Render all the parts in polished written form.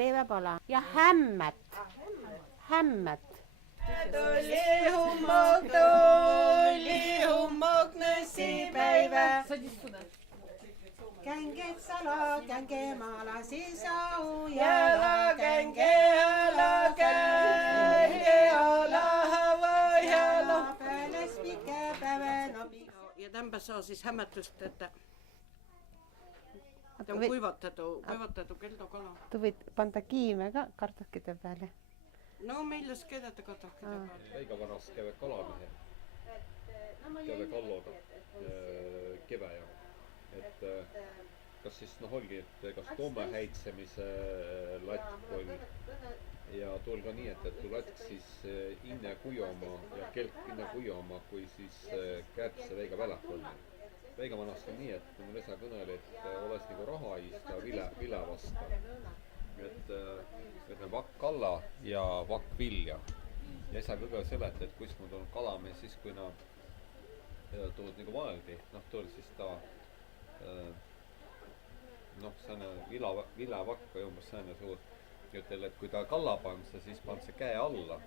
leivapala ja hämmet. Tuli hummuk nõssipäivä. Känge sala, känge maala, siis au Jala, känge ala, känge ala, hava jala. Pääles pikkä päivän opi. Ja tämänpä saa siis hämmätystä, että ta on kuivatettu keltokala. Tu võid panda kiime ka kartuhkide peale. No milles kedate kartuhkide peale? Väikavanas käve kalamehe. Käve kalloga keväja. Et kas siis olgi, et kas toome häitsemise latk oli ja tuol ka nii, et tu latk siis inne kujoma ja kelk inne kujoma, kui siis käärtse väiga välak oli. Väikavanas on nii, et mul esa kõneli, et oles nagu raha ista vile vasta. Et vakk kalla ja vakk vilja. Ja esa kõige selet, et kus mul on kalame siis, kui tuud nagu vaeldi, tuol siis ta sääne vilavakk või umbes sääne suur. Ütel, et kui ta kalla panse, siis panse käe alla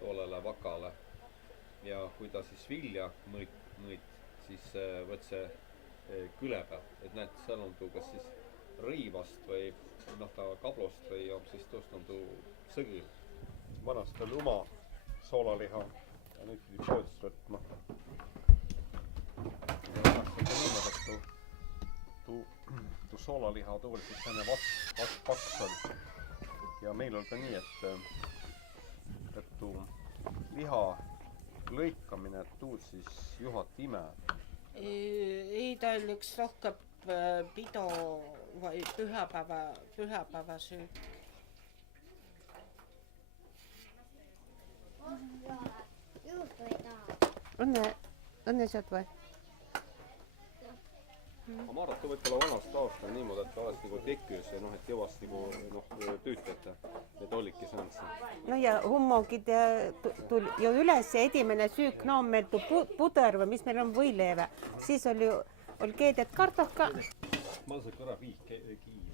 toolele vakale. Ja kui ta siis vilja mõit, siis võt see küle peal. Et näed, seal on tuu kas siis riivast või ta kablost või siis tuust on tuu sõgil. Vanast oli oma soolaliha ja nüüd pidi poodist võtma. Tu soolaliha tuuliselt sääne paks on. Ja meil on ka nii, et tuu liha lõikamine tuu siis juhat ime. Ei ta oli üks rohkem pido või pühäpäeva süük. Õnne saad või? Ma arvan, et võib-olla vanast aastal niimoodi, et oleks nagu tekkius ja et jõvast nagu tüütete, et olidki säänse. No ja hummogid tuli ju üles ja edimene süük, on meil puder või mis meil on võileeve. Siis oli keedet kartohka. Ma olen see kõra kiime.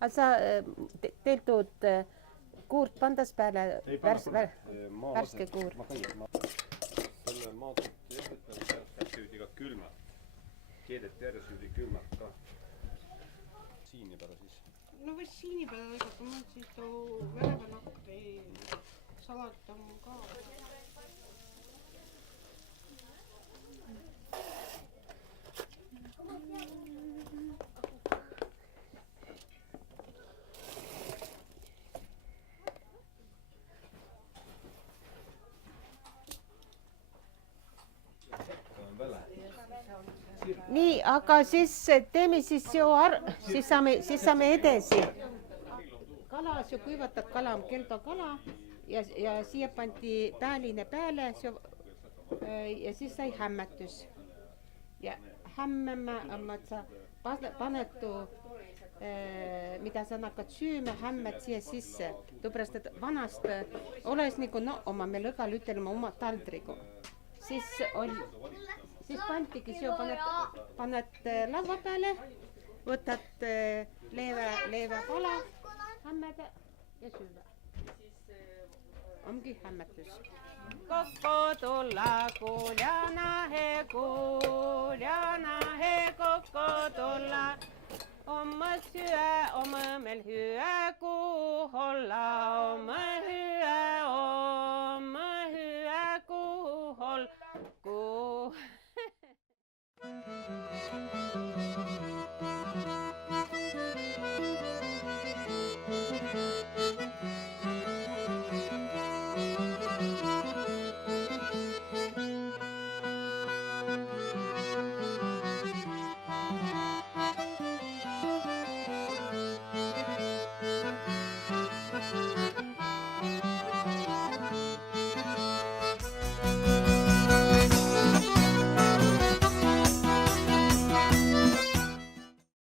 Aga sa teil tuud kuurt pandas peale värske kuur? Selle maatut süüdi ka külmad. Keedet järje süüdi külmad ka. Siini peale siis. No või siini peale lõigata, mul siis tuu välevanakk või salat on ka. Nii, aga siis teeme siis ju siis saame edasi. Kalas ju kuivatad kala on keldokala ja siia pandi pääline pääle ja siis sai hämmätys. Ja hämmämä, et sa paned tuu, mida sa hakkad süüma, hämmät siia sisse. Tuupärast, et vanast oles nagu oma me lõgal ütelema oma taldrigu. Siis pantigi siia paned laua peale, võtad leivapala, hämmeda ja süüa. Ongi hämmätys. Kokko tulla kuuljana he kokko tulla. Oma syö, oma meil hyö kuuholla, oma hyö kuuholla.